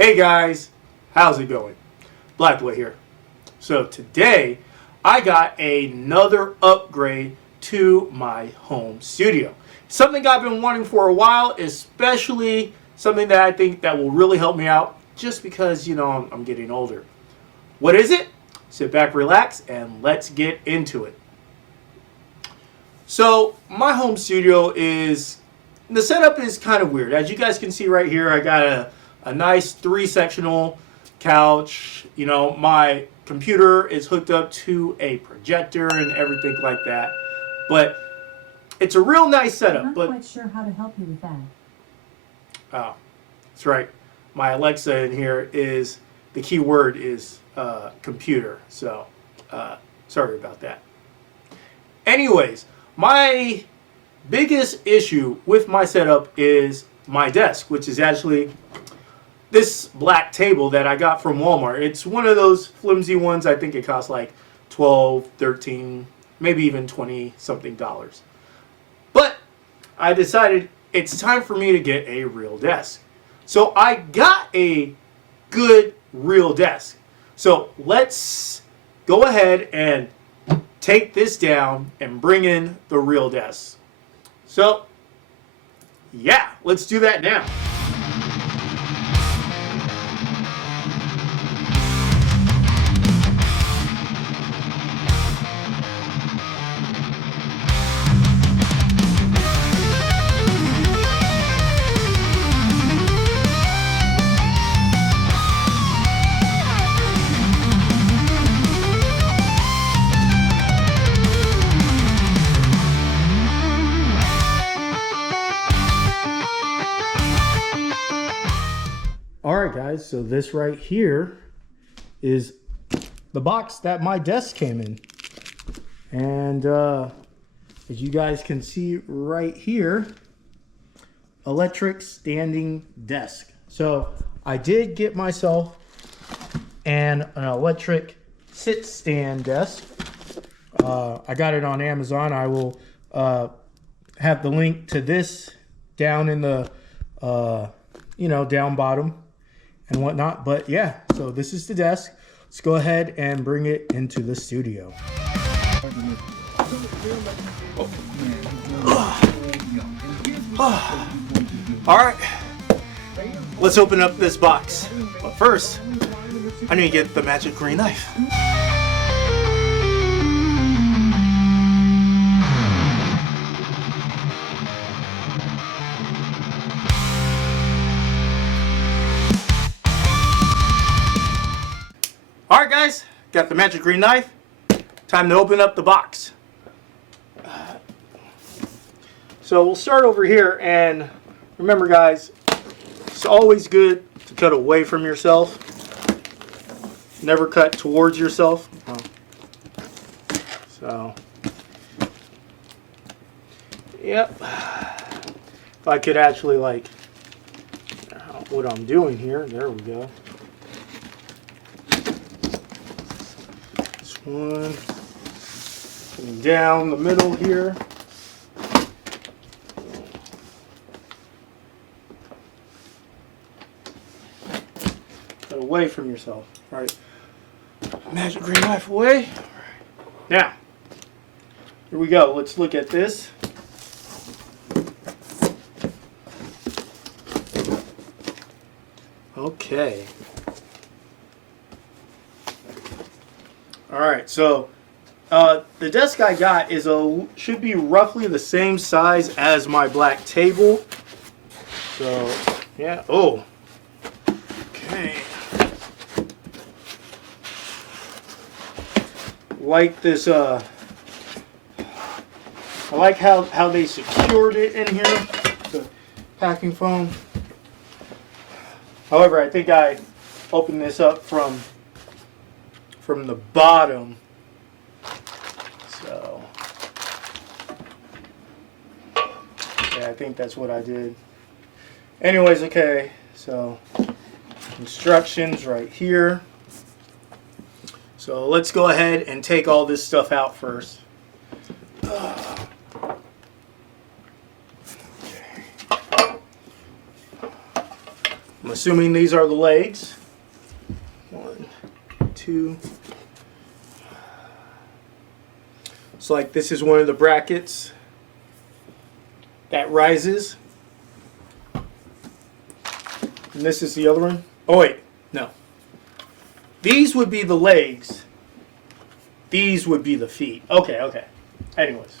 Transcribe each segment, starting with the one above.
Hey guys, how's it going? Blackwood here. So today I got another upgrade to my home studio. Something I've been wanting for a while, especially something that I think that will really help me out just because, I'm getting older. What is it? Sit back, relax, and let's get into it. So my home studio the setup is kind of weird. As you guys can see right here, I got a nice 3-sectional couch. My computer is hooked up to a projector and everything like that. But it's a real nice setup. I'm not quite sure how to help you with that. Oh, that's right. My Alexa in here the key word is computer. So sorry about that. Anyways, my biggest issue with my setup is my desk, which is actually this black table that I got from Walmart. It's one of those flimsy ones. I think it costs like $12, $13, maybe even $20 something. But I decided it's time for me to get a real desk. So I got a good real desk. So let's go ahead and take this down and bring in the real desk. So, yeah, let's do that now. Alright guys, so this right here is the box that my desk came in. And as you guys can see right here, electric standing desk. So I did get myself an electric sit stand desk. I got it on Amazon. I will have the link to this down in the down bottom and whatnot. But yeah, so this is the desk. Let's go ahead and bring it into the studio. All right, let's open up this box. But first, I need to get the magic green knife. Alright guys, got the magic green knife. Time to open up the box. So we'll start over here, and remember guys, it's always good to cut away from yourself. Never cut towards yourself. So, yep. If I could actually what I'm doing here, there we go. One down the middle here. Cut away from yourself. All right. Magic green knife away. All right. Now, here we go. Let's look at this. Okay. Alright, so the desk I got should be roughly the same size as my black table. So, yeah. Oh. Okay. Like this, I like how they secured it in here, the packing foam. However, I think I opened this up from the bottom. So yeah, I think that's what I did. Anyways, okay, so instructions right here. So let's go ahead and take all this stuff out first. I'm assuming these are the legs. 1, 2. It's like this is one of the brackets that rises. And this is the other one. Oh wait, no. These would be the legs. These would be the feet. Okay. Anyways.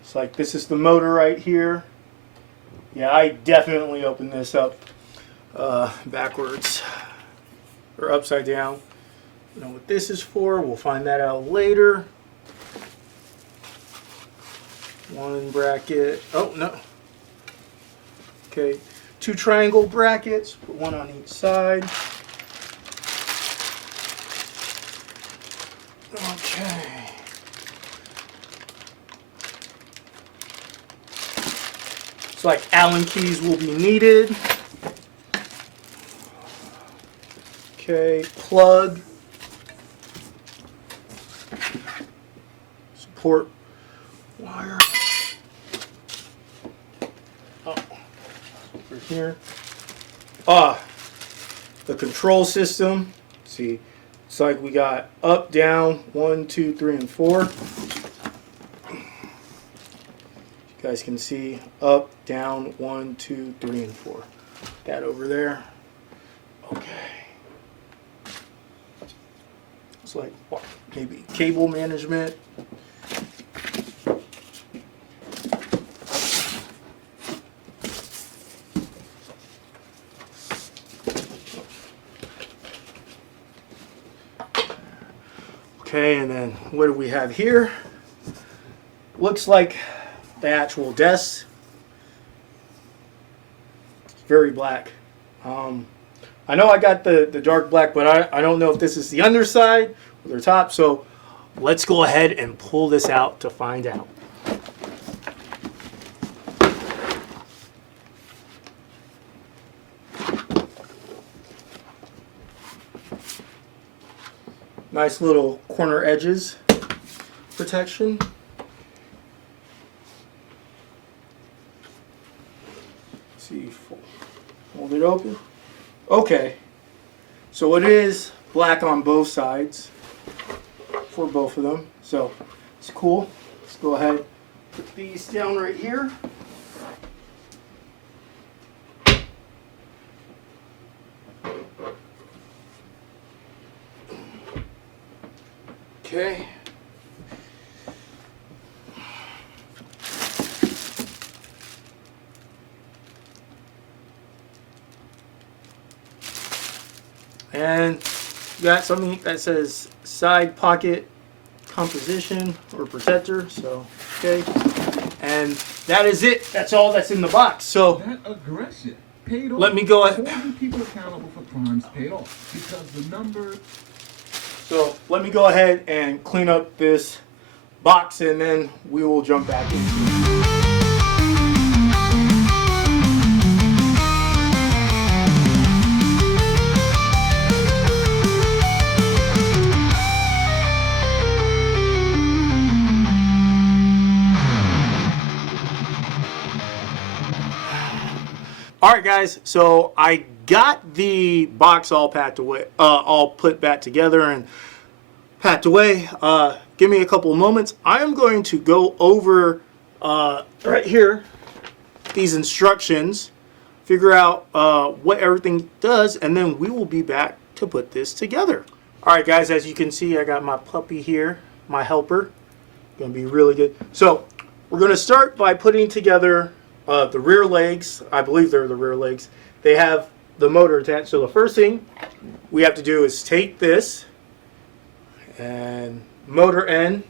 It's like this is the motor right here. Yeah, I definitely opened this up backwards or upside down. I don't know what this is for. We'll find that out later. One bracket. Oh, no. Okay. 2 triangle brackets. Put one on each side. Okay. It's like Allen keys will be needed. Okay, plug. Support wire. Oh, over here. The control system. See, it's like we got up, down, 1, 2, 3, and 4. You guys can see up, down, 1, 2, 3, and 4. That over there. Okay. It's like what, maybe cable management. Okay, and then what do we have here? Looks like the actual desk. It's very black. I know I got the dark black, but I don't know if this is the underside or the top. So let's go ahead and pull this out to find out. Nice little corner edges protection. See, hold it open. Okay, so it is black on both sides for both of them. So it's cool. Let's go ahead, put these down right here. Okay. And you got something that says side pocket composition or protector. So, okay. And that is it. That's all that's in the box. So That aggression paid off. let me go ahead. Holding people accountable for crimes paid off because the number. So let me go ahead and clean up this box, and then we will jump back into it. All right, guys. So I got the box all packed away, all put back together and packed away. Give me a couple of moments. I am going to go over right here these instructions, figure out what everything does, and then we will be back to put this together. All right, guys. As you can see, I got my puppy here, my helper. Gonna be really good. So we're gonna start by putting together the rear legs. I believe they're the rear legs. They have the motor attached. So the first thing we have to do is take this and motor end,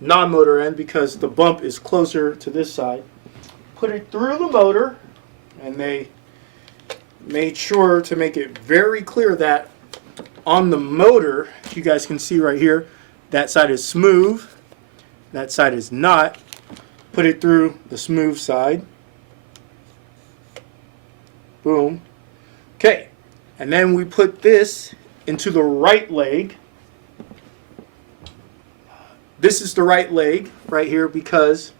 non-motor end, because the bump is closer to this side. Put it through the motor, and they made sure to make it very clear that on the motor, you guys can see right here, that side is smooth, that side is not. Put it through the smooth side. Boom. Okay. And then we put this into the right leg. This is the right leg right here because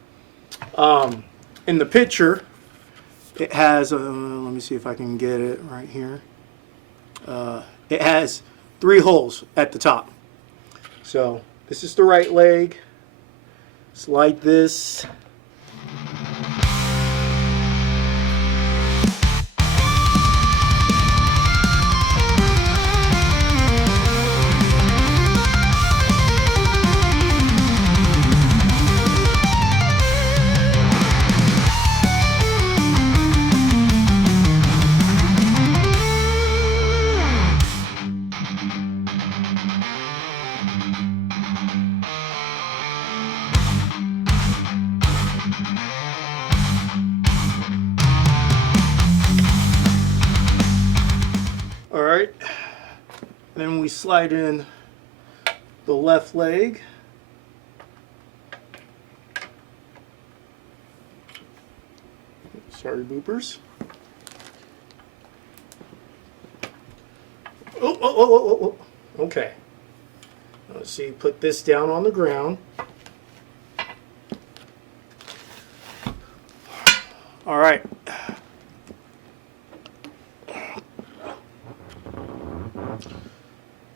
in the picture, it has, let me see if I can get it right here. It has 3 holes at the top. So this is the right leg. Slide this. All right, then we slide in the left leg. Sorry, boopers. Oh. Okay. Let's see, put this down on the ground. All right.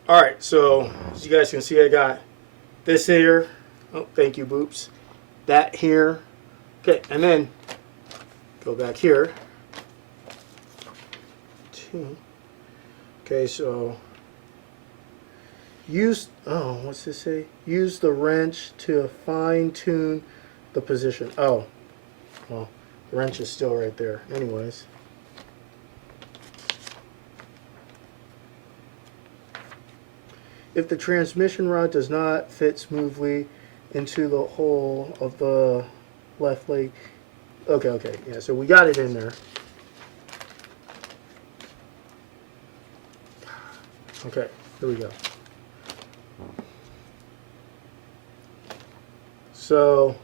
All right, so as you guys can see, I got this here. Oh, thank you, Boops. That here. Okay, and then go back here. 2. Okay, so use, what's this say? Use the wrench to fine tune the position. Oh, well, the wrench is still right there. Anyways. If the transmission rod does not fit smoothly into the hole of the left leg. Okay, yeah, so we got it in there. Okay, here we go. So,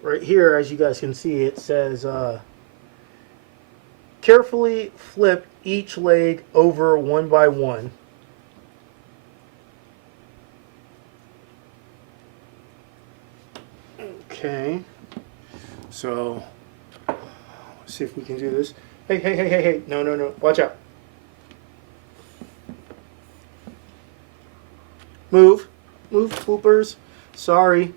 right here, as you guys can see, it says, carefully flip each leg over one by one. Okay, so let's see if we can do this. Hey, no, watch out. Move, poopers. Sorry.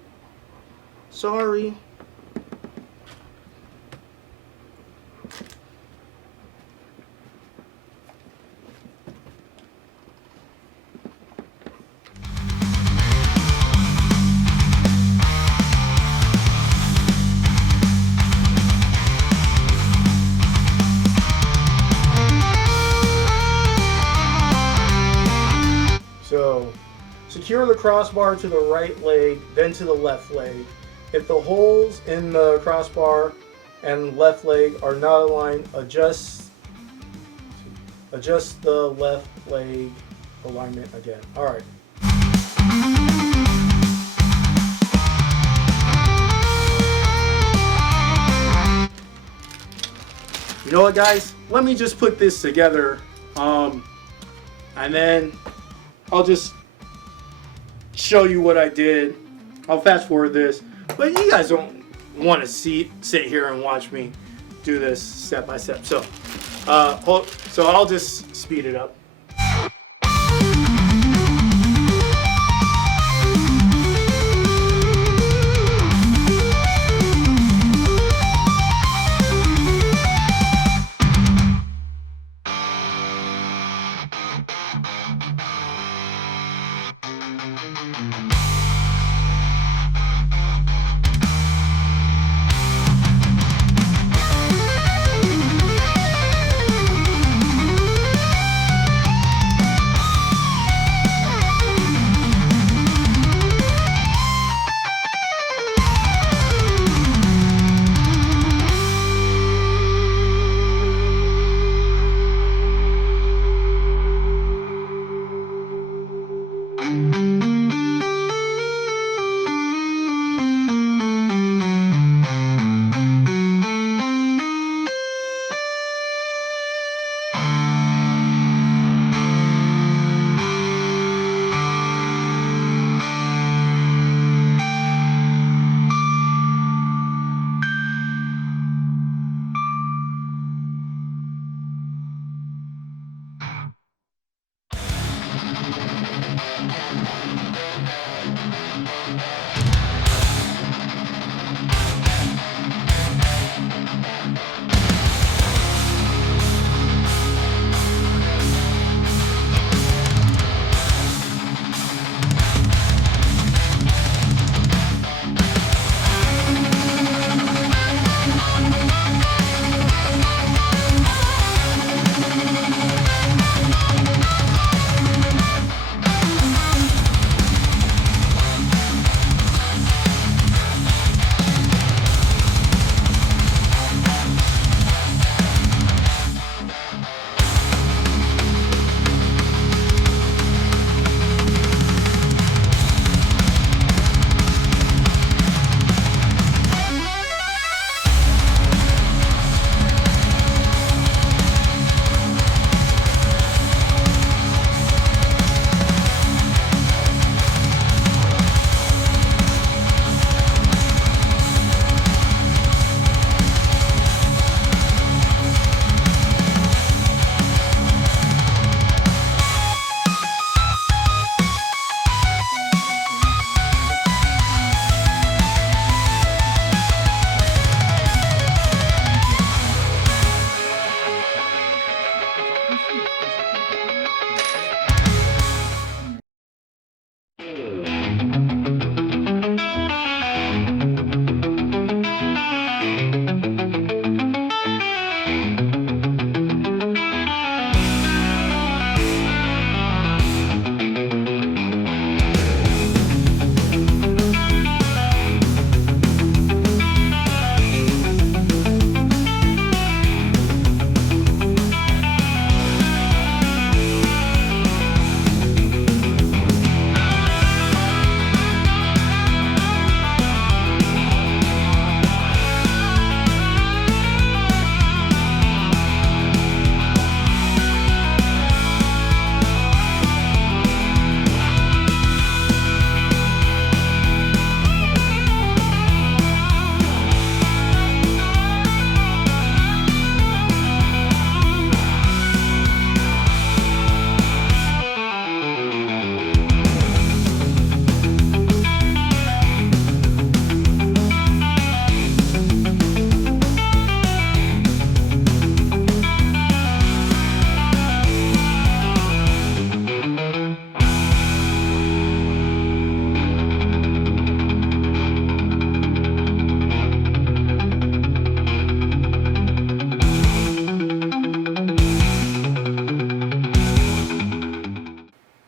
So, secure the crossbar to the right leg, then to the left leg. If the holes in the crossbar and left leg are not aligned, adjust the left leg alignment again. All right. You know what, guys? Let me just put this together, and then I'll just show you what I did. I'll fast forward this, but you guys don't want to sit here and watch me do this step by step. So, so I'll just speed it up.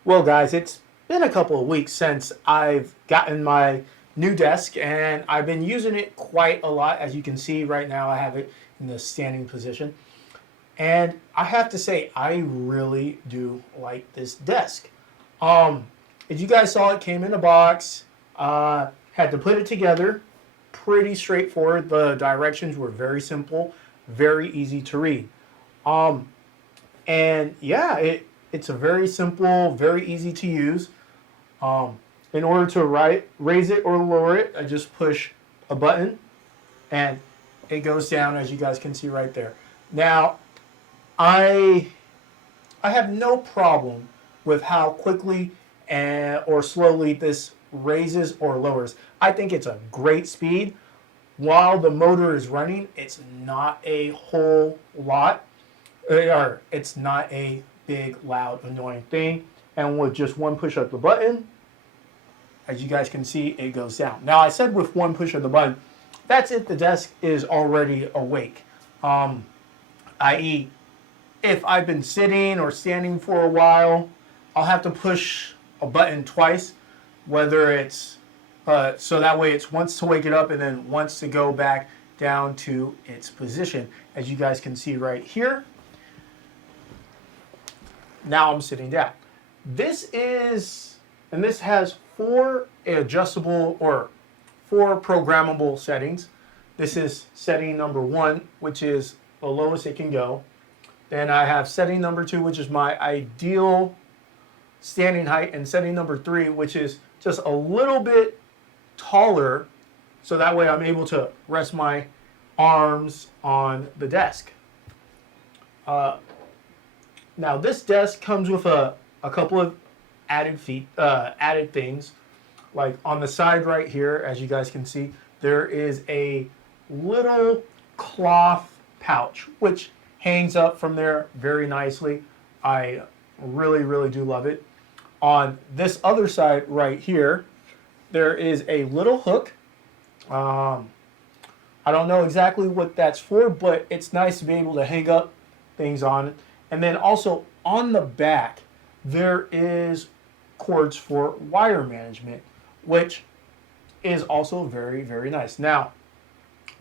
Well, guys, it's been a couple of weeks since I've gotten my new desk, and I've been using it quite a lot. As you can see right now, I have it in the standing position. And I have to say, I really do like this desk. As you guys saw, it came in a box. Had to put it together. Pretty straightforward. The directions were very simple, very easy to read. Um, and yeah, it's a very simple, very easy to use. In order to raise it or lower it, I just push a button and it goes down, as you guys can see right there. Now, I have no problem with how quickly or slowly this raises or lowers. I think it's a great speed. While the motor is running, it's not a whole lot, or it's not a big, loud, annoying thing. And with just one push of the button, as you guys can see, it goes down. Now, I said with one push of the button, that's if the desk is already awake. I.e., if I've been sitting or standing for a while, I'll have to push a button twice, whether it's so that way it's once to wake it up and then once to go back down to its position. As you guys can see right here, now I'm sitting down. This has 4 adjustable or 4 programmable settings. This is setting number 1, which is the lowest it can go. Then I have setting number 2, which is my ideal standing height, and setting number 3, which is just a little bit taller, so that way I'm able to rest my arms on the desk. Now this desk comes with a couple of added things. Like on the side right here, as you guys can see, there is a little cloth pouch, which hangs up from there very nicely. I really, really do love it. On this other side right here, there is a little hook. I don't know exactly what that's for, but it's nice to be able to hang up things on it. And then also on the back, there is cords for wire management, which is also very, very nice. Now,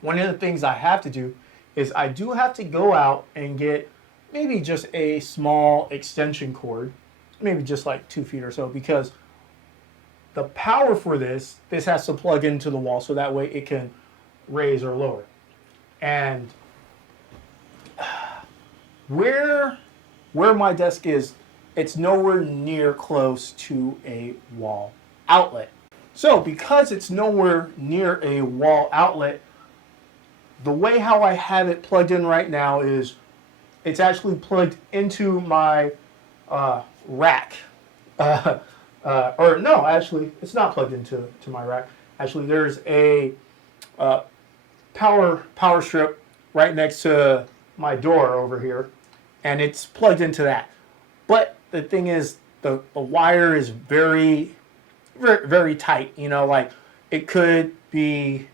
one of the things I have to do is I do have to go out and get maybe just a small extension cord, maybe just like 2 feet or so, because the power for this has to plug into the wall so that way it can raise or lower. And where my desk is, it's nowhere near close to a wall outlet. So because it's nowhere near a wall outlet, the way how I have it plugged in right now is it's actually plugged into my rack. Or no, actually, it's not plugged into my rack. Actually, there's a power strip right next to my door over here, and it's plugged into that. But the thing is, the wire is very, very, very tight. You know, like it could be,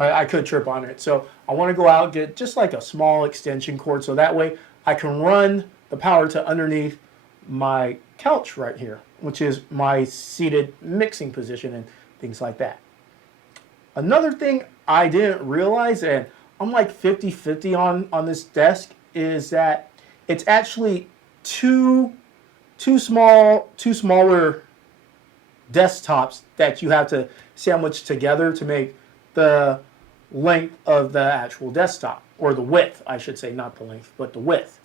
I could trip on it. So I want to go out and get just like a small extension cord, so that way I can run the power to underneath my couch right here, which is my seated mixing position and things like that. Another thing I didn't realize, and I'm like 50-50 on this desk, is that it's actually two smaller desktops that you have to sandwich together to make the length of the actual desktop, or the width, I should say, not the length, but the width.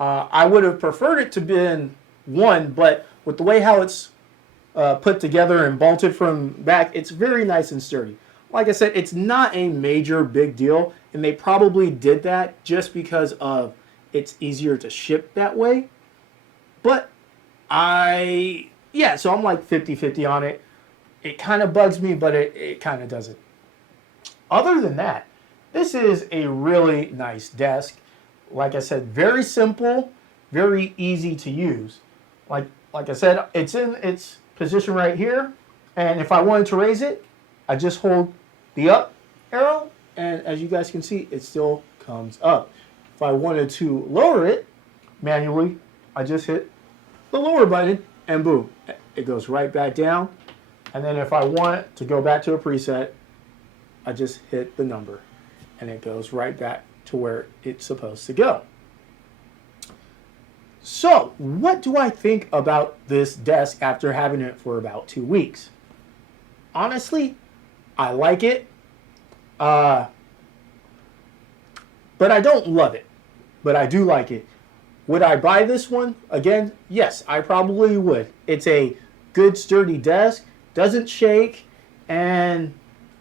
I would have preferred it to be one, but with the way how it's put together and bolted from back, it's very nice and sturdy. Like I said, it's not a major big deal, and they probably did that just because of it's easier to ship that way. But so I'm like 50-50 on it. It kind of bugs me, but it kind of doesn't. Other than that, this is a really nice desk. Like I said, very simple, very easy to use. Like I said, it's in its position right here, and if I wanted to raise it, I just hold the up arrow, and as you guys can see, it still comes up. If I wanted to lower it manually, I just hit the lower button, and boom, it goes right back down. And then if I want to go back to a preset, I just hit the number and it goes right back to where it's supposed to go. So, what do I think about this desk after having it for about 2 weeks? Honestly, I like it, but I don't love it, but I do like it. Would I buy this one again? Yes, I probably would. It's a good sturdy desk, doesn't shake, and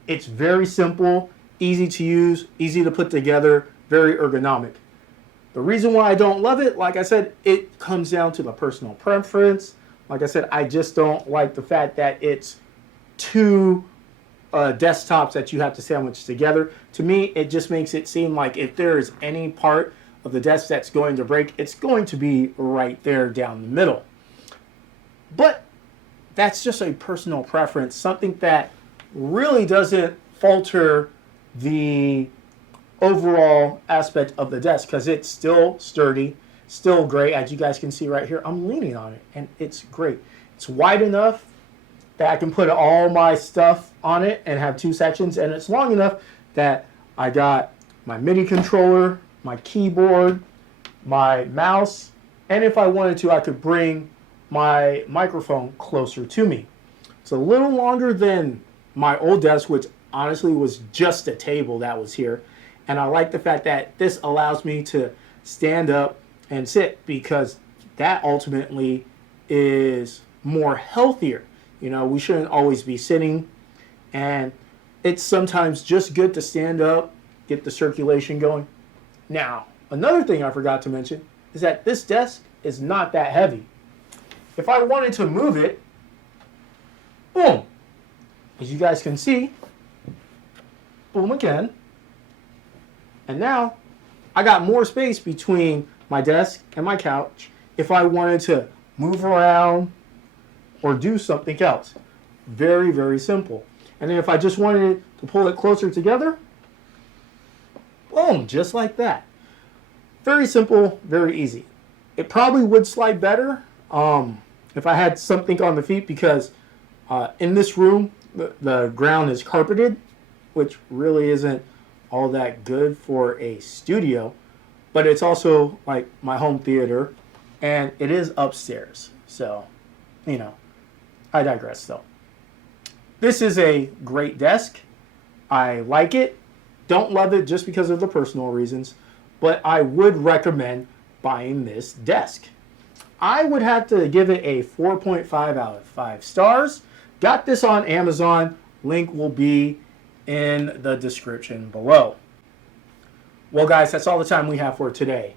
it's very simple, easy to use, easy to put together, very ergonomic. The reason why I don't love it, like I said, it comes down to the personal preference. Like I said, I just don't like the fact that it's two desktops that you have to sandwich together. To me, it just makes it seem like if there is any part of the desk that's going to break, it's going to be right there down the middle. But that's just a personal preference, something that really doesn't falter the overall aspect of the desk because it's still sturdy, still great. As you guys can see right here, I'm leaning on it and it's great. It's wide enough that I can put all my stuff on it and have 2 sections, and it's long enough that I got my MIDI controller, my keyboard, my mouse, and if I wanted to, I could bring my microphone closer to me. It's a little longer than my old desk, which honestly was just a table that was here. And I like the fact that this allows me to stand up and sit because that ultimately is more healthier. You know, we shouldn't always be sitting, and it's sometimes just good to stand up, get the circulation going. Now, another thing I forgot to mention is that this desk is not that heavy. If I wanted to move it, boom, as you guys can see, boom again. And now I got more space between my desk and my couch if I wanted to move around or do something else. Very, very simple. And then if I just wanted to pull it closer together, boom, just like that. Very simple, very easy. It probably would slide better if I had something on the feet because in this room, the ground is carpeted, which really isn't all that good for a studio, but it's also like my home theater and it is upstairs. So, you know, I digress though. This is a great desk. I like it. Don't love it just because of the personal reasons, but I would recommend buying this desk. I would have to give it a 4.5 out of 5 stars. Got this on Amazon. Link will be in the description below. Well, guys, that's all the time we have for today.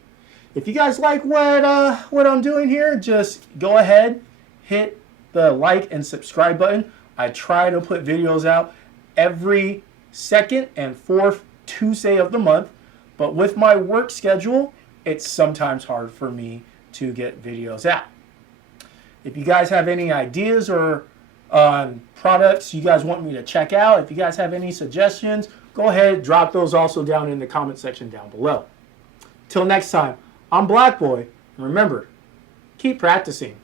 If you guys like what I'm doing here, just go ahead, hit the like and subscribe button. I try to put videos out every second and fourth Tuesday of the month, but with my work schedule, it's sometimes hard for me to get videos out. If you guys have any ideas or products you guys want me to check out, if you guys have any suggestions, go ahead, drop those also down in the comment section down below. Till next time, I'm Black Boy, and remember, keep practicing.